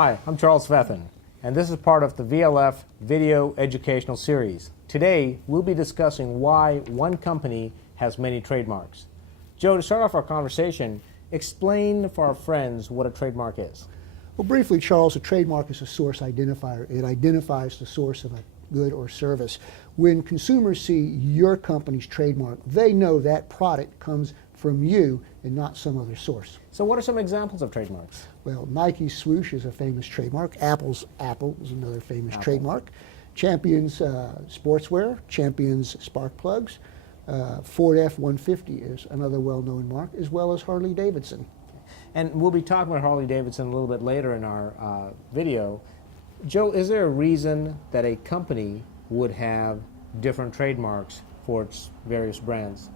Hi, I'm Charles Fethin, and this is part of the VLF Video Educational Series. Today, we'll be discussing why one company has many trademarks. Joe, to start off our conversation, explain for our friends what a trademark is. Well, briefly, Charles, a trademark is a source identifier. It identifies the source of a good or service. When consumers see your company's trademark, they know that product comes from you and not some other source. So what are some examples of trademarks? Well, Nike's swoosh is a famous trademark. Apple's Apple is another famous trademark. Champion's sportswear, Champion's spark plugs. Ford F-150 is another well-known mark, as well as Harley-Davidson. And we'll be talking about Harley-Davidson a little bit later in our video. Joe, is there a reason that a company would have different trademarks for its various brands?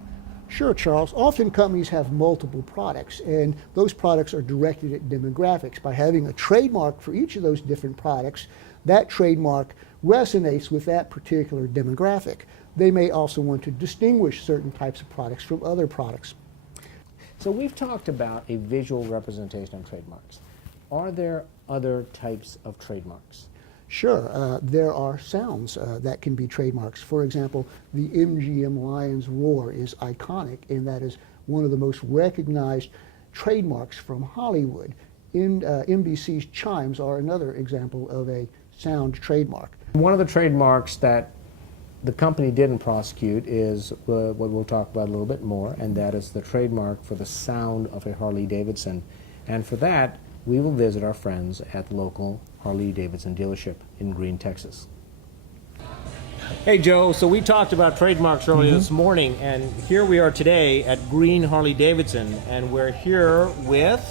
Sure, Charles. Often companies have multiple products, and those products are directed at demographics. By having a trademark for each of those different products, that trademark resonates with that particular demographic. They may also want to distinguish certain types of products from other products. So we've talked about a visual representation of trademarks. Are there other types of trademarks? Sure, there are sounds that can be trademarks. For example, the MGM Lion's roar is iconic, and that is one of the most recognized trademarks from Hollywood. NBC's chimes are another example of a sound trademark. One of the trademarks that the company didn't prosecute is what we'll talk about a little bit more, and that is the trademark for the sound of a Harley-Davidson. And for that, we will visit our friends at the local Harley-Davidson dealership in Green, Texas. Hey Joe, so we talked about trademarks earlier this morning, and here we are today at Green Harley-Davidson, and we're here with...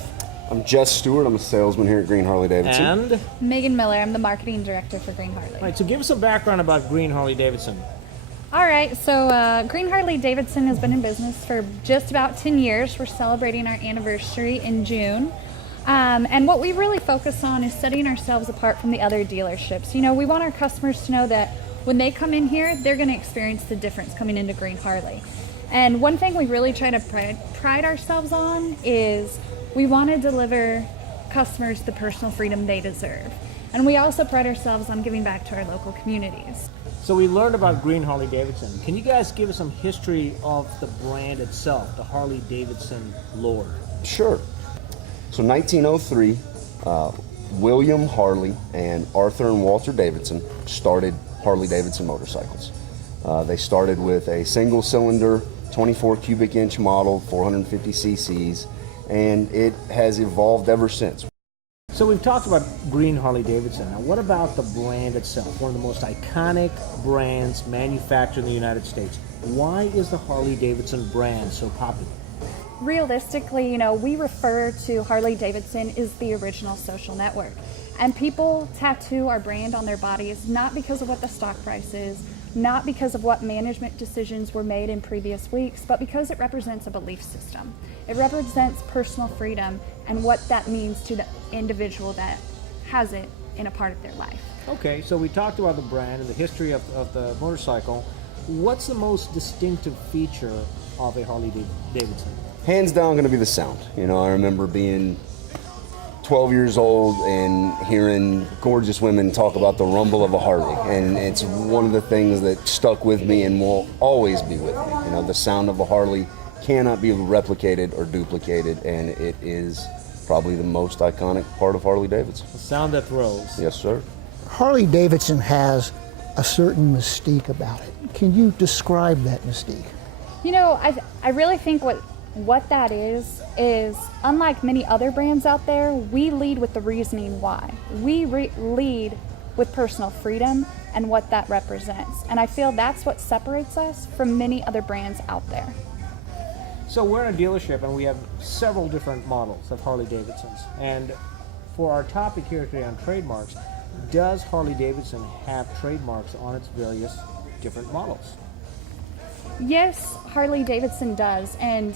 I'm Jess Stewart. I'm a salesman here at Green Harley-Davidson. And? Megan Miller. I'm the marketing director for Green Harley. All right, so give us some background about Green Harley-Davidson. All right, so Green Harley-Davidson has been in business for just about 10 years. We're celebrating our anniversary in June. And what we really focus on is setting ourselves apart from the other dealerships. You know, we want our customers to know that when they come in here, they're going to experience the difference coming into Green Harley. And one thing we really try to pride ourselves on is we want to deliver customers the personal freedom they deserve. And we also pride ourselves on giving back to our local communities. So we learned about Green Harley-Davidson. Can you guys give us some history of the brand itself, the Harley-Davidson lore? Sure. So 1903, William Harley and Arthur and Walter Davidson started Harley-Davidson motorcycles. They started with a single-cylinder, 24 cubic inch model, 450 cc's, and it has evolved ever since. So we've talked about Green Harley-Davidson. Now what about the brand itself? One of the most iconic brands manufactured in the United States. Why is the Harley-Davidson brand so popular? Realistically, you know, we refer to Harley-Davidson as the original social network. And people tattoo our brand on their bodies not because of what the stock price is, not because of what management decisions were made in previous weeks, but because it represents a belief system. It represents personal freedom and what that means to the individual that has it in a part of their life. Okay, so we talked about the brand and the history of the motorcycle. What's the most distinctive feature of a Harley-Davidson? Hands down going to be the sound. You know, I remember being 12 years old and hearing gorgeous women talk about the rumble of a Harley, and it's one of the things that stuck with me and will always be with me. You know, the sound of a Harley cannot be replicated or duplicated, and it is probably the most iconic part of Harley-Davidson. The sound that throws. Yes, sir. Harley-Davidson has a certain mystique about it. Can you describe that mystique? You know, I really think what that is unlike many other brands out there, we lead with the reasoning why. We lead with personal freedom and what that represents. And I feel that's what separates us from many other brands out there. So we're in a dealership and we have several different models of Harley-Davidsons. And for our topic here today on trademarks, does Harley-Davidson have trademarks on its various different models? Yes, Harley-Davidson does. And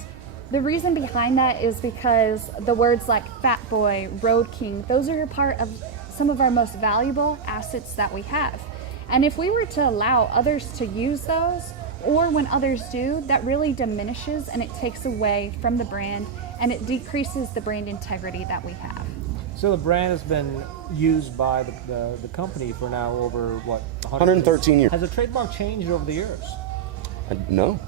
the reason behind that is because the words like Fat Boy, Road King, those are a part of some of our most valuable assets that we have. And if we were to allow others to use those, or when others do, that really diminishes and it takes away from the brand and it decreases the brand integrity that we have. So the brand has been used by the company for now over, what, 113 years. Has the trademark changed over the years? No.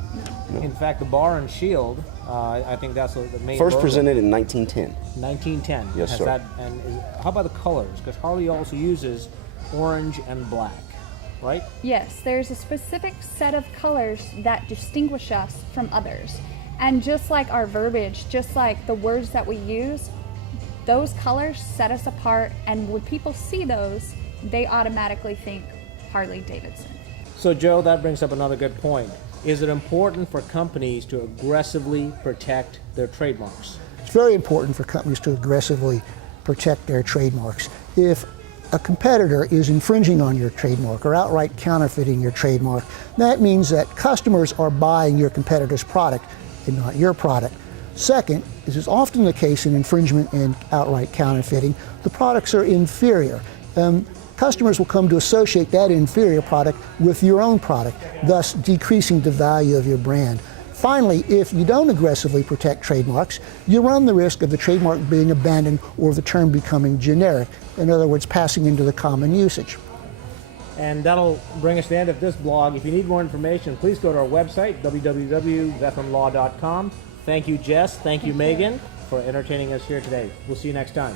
In fact, the bar and shield, I think that's the main First logo. presented in 1910. 1910. Yes, Has sir. How about the colors? Because Harley also uses orange and black, right? Yes, there's a specific set of colors that distinguish us from others. And just like our verbiage, just like the words that we use, those colors set us apart, and when people see those, they automatically think Harley-Davidson. So Joe, that brings up another good point. Is it important for companies to aggressively protect their trademarks? It's very important for companies to aggressively protect their trademarks. If a competitor is infringing on your trademark or outright counterfeiting your trademark, that means that customers are buying your competitor's product and not your product. Second, this is often the case in infringement and outright counterfeiting, the products are inferior. Customers will come to associate that inferior product with your own product, thus decreasing the value of your brand. Finally, if you don't aggressively protect trademarks, you run the risk of the trademark being abandoned or the term becoming generic, in other words, passing into the common usage. And that'll bring us to the end of this blog. If you need more information, please go to our website, www.vethamlaw.com. Thank you, Jess. Thank you, Megan, for entertaining us here today. We'll see you next time.